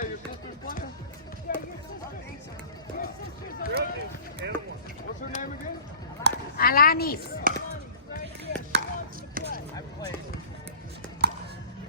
Yeah, your sister's playing? Yeah, your sister's what's her name again? Alanis. I played.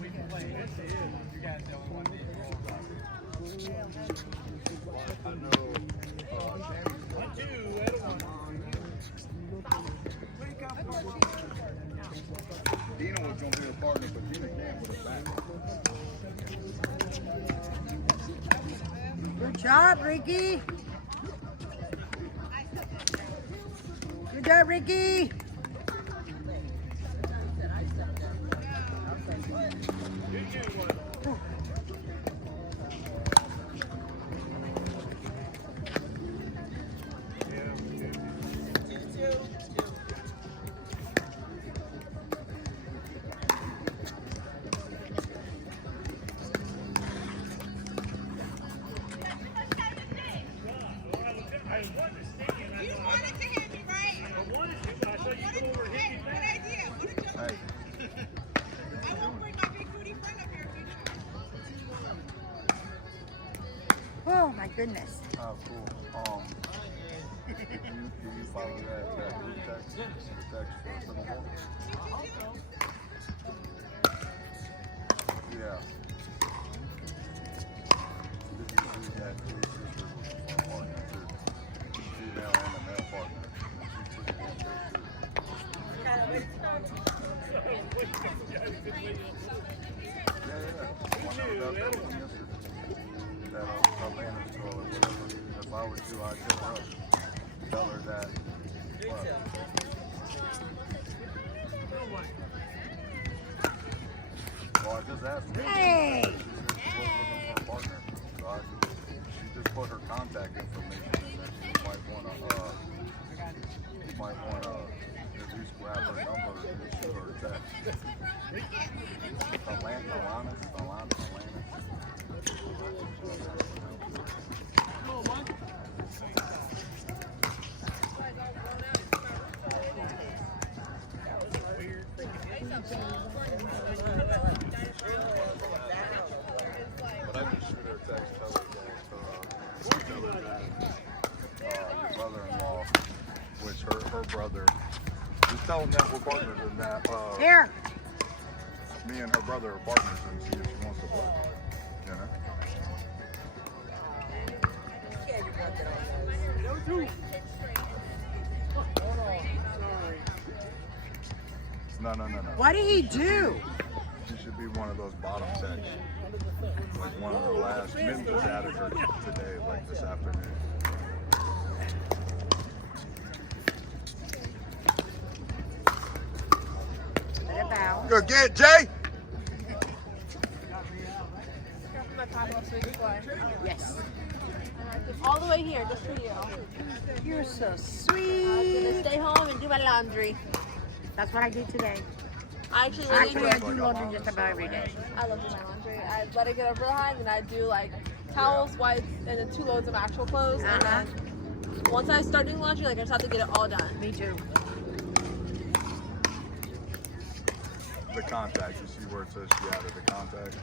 We can play. Yes, she is. You guys the only one that I know. Dina was going to be a partner, but Dina can't with her back. Good job, Ricky. Good job, Ricky. Oh my goodness. Oh, cool. Do you follow that group text? The text for Pickleball? Yeah. Did you see that three sisters partner too? Female and a male partner. Yeah. One that was out there one yesterday. That Atlanta's girl or whatever. If I was you, I'd hit her up. Tell her that. What? Well, I just asked her. Hey! She was looking for a partner. So she just put her contact information in there. She might want to at least grab her number and shoot her a text. Alanis. But I just shoot her a text, tell her that your brother-in-law, which her brother, just tell him that we're partners in that. Here. Me and her brother are partners and see if she wants to play. You know? No. What did he do? She should be one of those bottom texts. Like one of the last. Min just added her today, like this afternoon. Good get, Jay! Yes. All the way here, just for you. You're so I'm sweet. gonna stay home and do my laundry. That's what I did today. I actually Actually, I do. do laundry just about every day. I love doing my laundry. I let it get over the high, and I do like towels, wipes, and then 2 loads of actual clothes. And then once I start doing laundry, like I just have to get it all done. Me too. The contact, you see where it says she added the contact?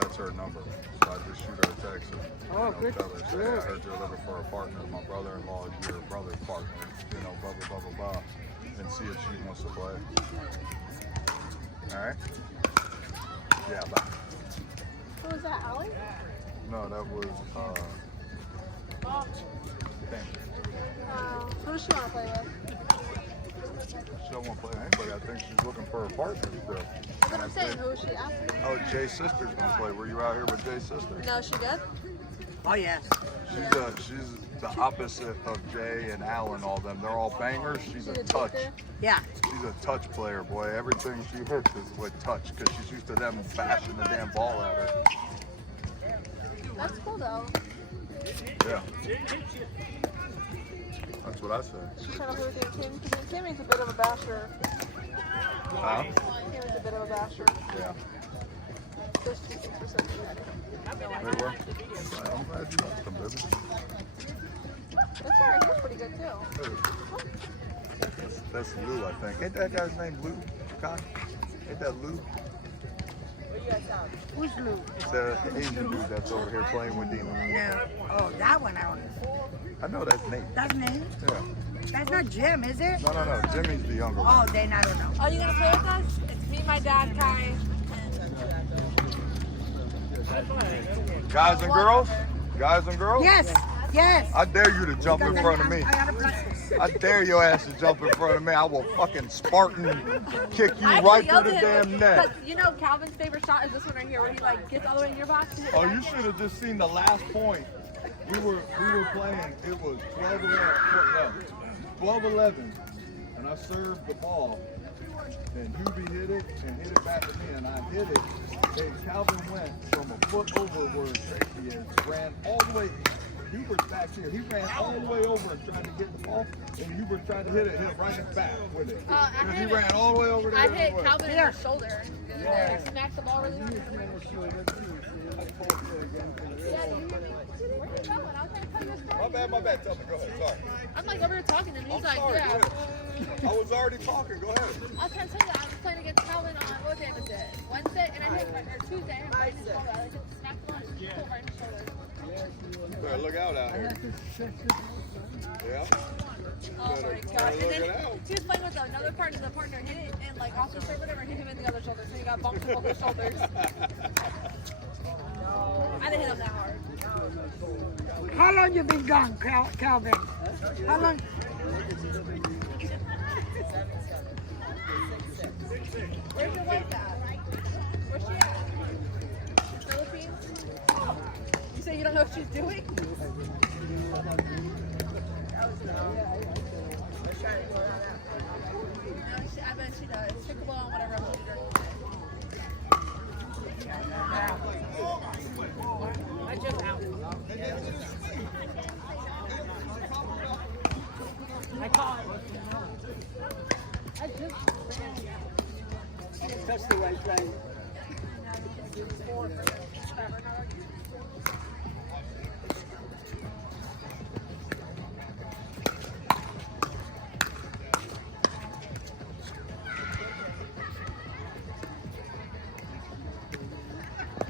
That's her number. So I just shoot her a text and tell her, say, I heard you're looking for a partner. My brother-in-law is your brother's partner. Blah, blah, blah, blah. And see if she wants to play. Alright? Yeah, bye. Who was that, Allie? No, that was, Pam. Who does she want to play with? She don't want to play with anybody. I think she's looking for a partner still. That's what I'm saying. Who is she asking? Oh, Jay's sister's going to play. Were you out here with Jay's sister? No, she good? Oh, yes. She's the opposite of Jay and Alan, all them. They're all bangers. She's a touch. Yeah. She's a touch player, boy. Everything she hits is with touch because she's used to them bashing the damn ball at her. That's cool though. Yeah. That's what I said. She's trying to play with Kim because Kimmy's a bit of a basher. Huh? Kimmy's a bit of a basher. Yeah. Those 2 6 or something. They were. I'm glad you liked them, baby. That's alright. That's pretty good too. That's Lou, I think. Ain't that guy's name Lou? Kai? Ain't that Lou? Who's Lou? The Asian dude that's over here playing with Dino. No. Oh, that one I don't know. I know that's Nate. That's Nate? Yeah. That's not Jim, is it? No. Jimmy's the younger one. Oh, then I don't know. Are you gonna play with us? It's me, my dad, Kai. Guys and girls? Guys and girls? Yes. Yes. I dare you to jump in front of me. I got a blessing. I dare your ass to jump in front of me. I will fucking Spartan kick you I right actually through the yelled at damn him, neck. 'cause you know Calvin's favorite shot is this one right here, where he like gets all the way in your box. And Oh, you should have just seen the last point. We were playing. It was 12-11, and I served the ball, and Hubie hit it and hit it back at me, and I hit it. And Calvin went from a foot over where Tracy is, ran all the way. Hubert's back here. He ran all the way over and tried to get the ball, and Hubert tried to hit it right in the back with it. He ran all the way over there. I hit Calvin in the shoulder. I smacked the ball really hard. Yeah, do you hear me? Where you going? I was trying to tell you a story. My bad. Tell me. Go ahead. Sorry. I'm like over here talking to him. He's like, Sorry. yeah. Go ahead. I was already talking. Go ahead. I was trying to tell you, I was playing against Calvin on, what day was it? Wednesday, and I hit, or Tuesday, I hit right in his shoulder. I like smacked the ball and hit right in his shoulder. Better look out here. Yeah. Oh my Better gosh. And look then it out. he was playing with another partner, the partner hit it, and like off the serve, whatever, hit him in the other shoulder, so he got bumped from both shoulders. I didn't hit him that hard. How long you been gone, Calvin? How long? Where's your wife at? Where's she at? Philippines? You say you don't know what she's doing? No, I bet she does. Pickleball and whatever else she does. I just out. I caught it. I just That's the right play.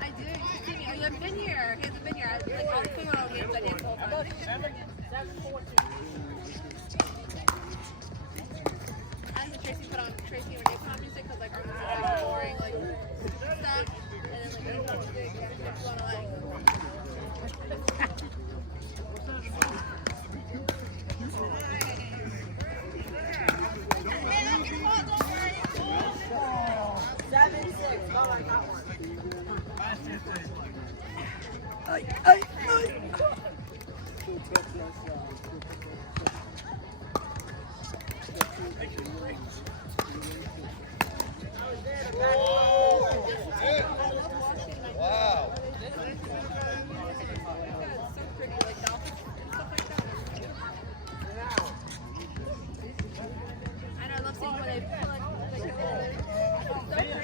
I do. You haven't been here. He hasn't been here. Like all the Pickleball games I did. I had Tracy put on Tracy when they put on music because like our music was boring, like stuff, and then like they put on music and it's just like. Wow. So pretty, like dolphins and stuff like that. I know, I love seeing when they put like it's so pretty.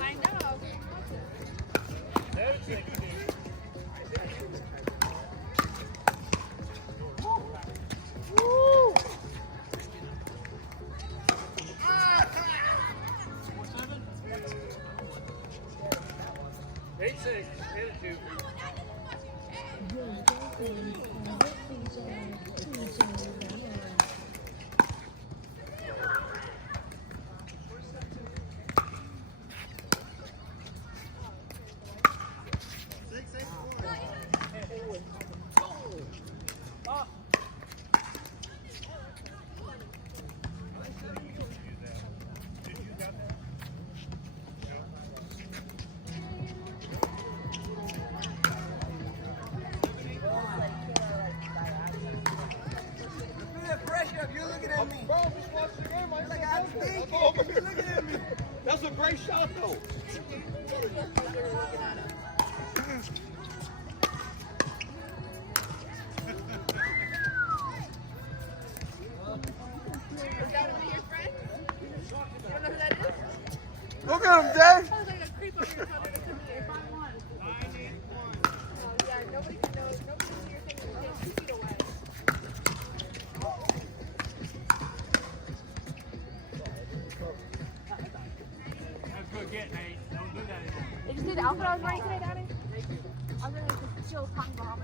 I know. nice shot though. Is that one of your friends? You don't know who that is? Look at him, Jay. That was like a creep on your phone to come here. Oh, yeah, nobody can know. Nobody can see your thing. You're 2 feet away. That's good get, Nate. Don't do that anymore. Did you see the outfit I was wearing today, Daddy? I was wearing like this chill cotton bomb.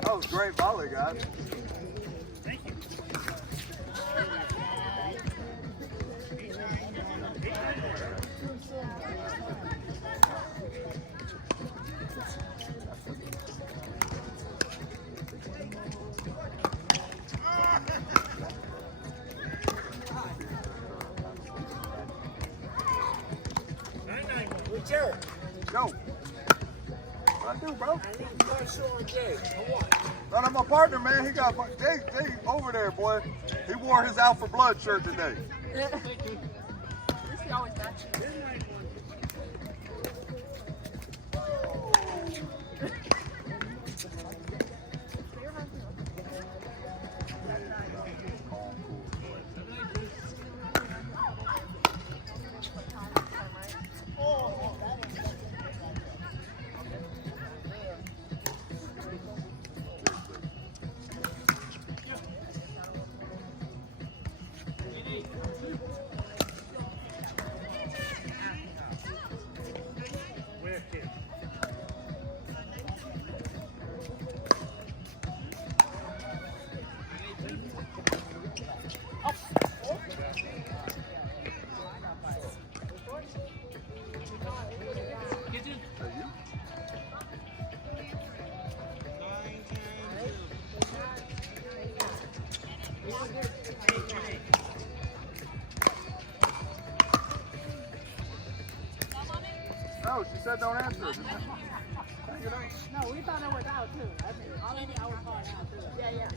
That was great volley, guys. Thank you. What's Jared? Go. What I do, bro? I need to show on Jay. For what? No, that's my partner, man. He got they over there, boy. He wore his Out for Blood shirt today. This is always matching. Where, kid? Kitchen? No, she said don't answer it. Hang it up. No, we thought it was out too. I think I was calling out too. Yeah, yeah.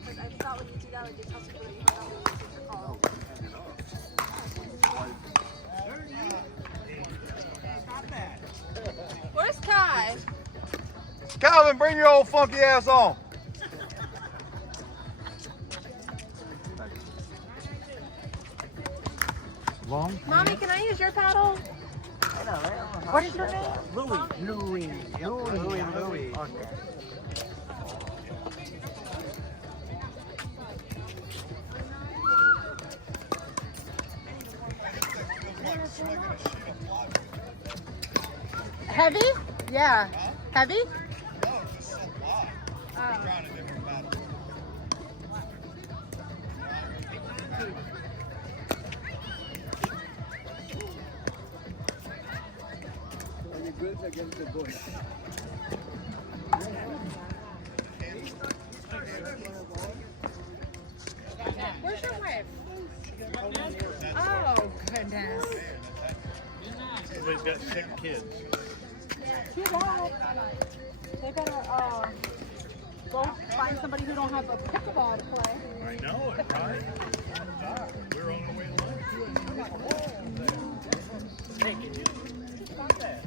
Because I thought when you do that, like, it tells people that you hung out with your sister call. Where's Kai? Calvin, bring your old funky ass on. Long? Mommy, can I use your paddle? What is your name? Louis. Okay. Heavy? Yeah. Heavy? Where's your wife? Oh, goodness. We've got 6 kids. Too bad. They better go find somebody who don't have a pickleball to play. I know it, right? We're on the way to lunch. Hey, can you stop that?